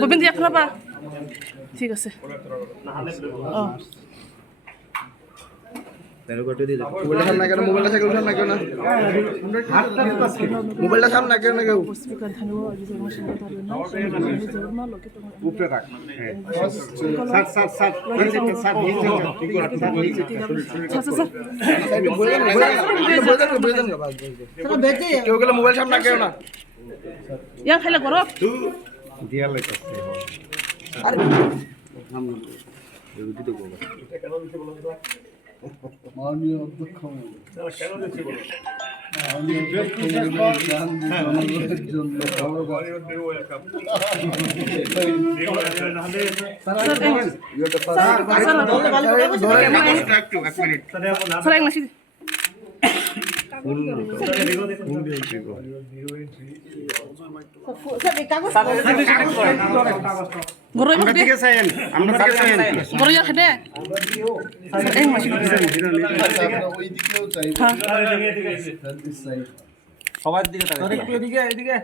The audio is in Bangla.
গোবিন্দ এক পাবা ঠিক আছে মোবাইলটা সামনে কেউ না কেউ কেউ গেলে মোবাইল সামনে কেউ না ইয়া খাইলে করো মাননীয় অধ্যক্ষ সবার দিকে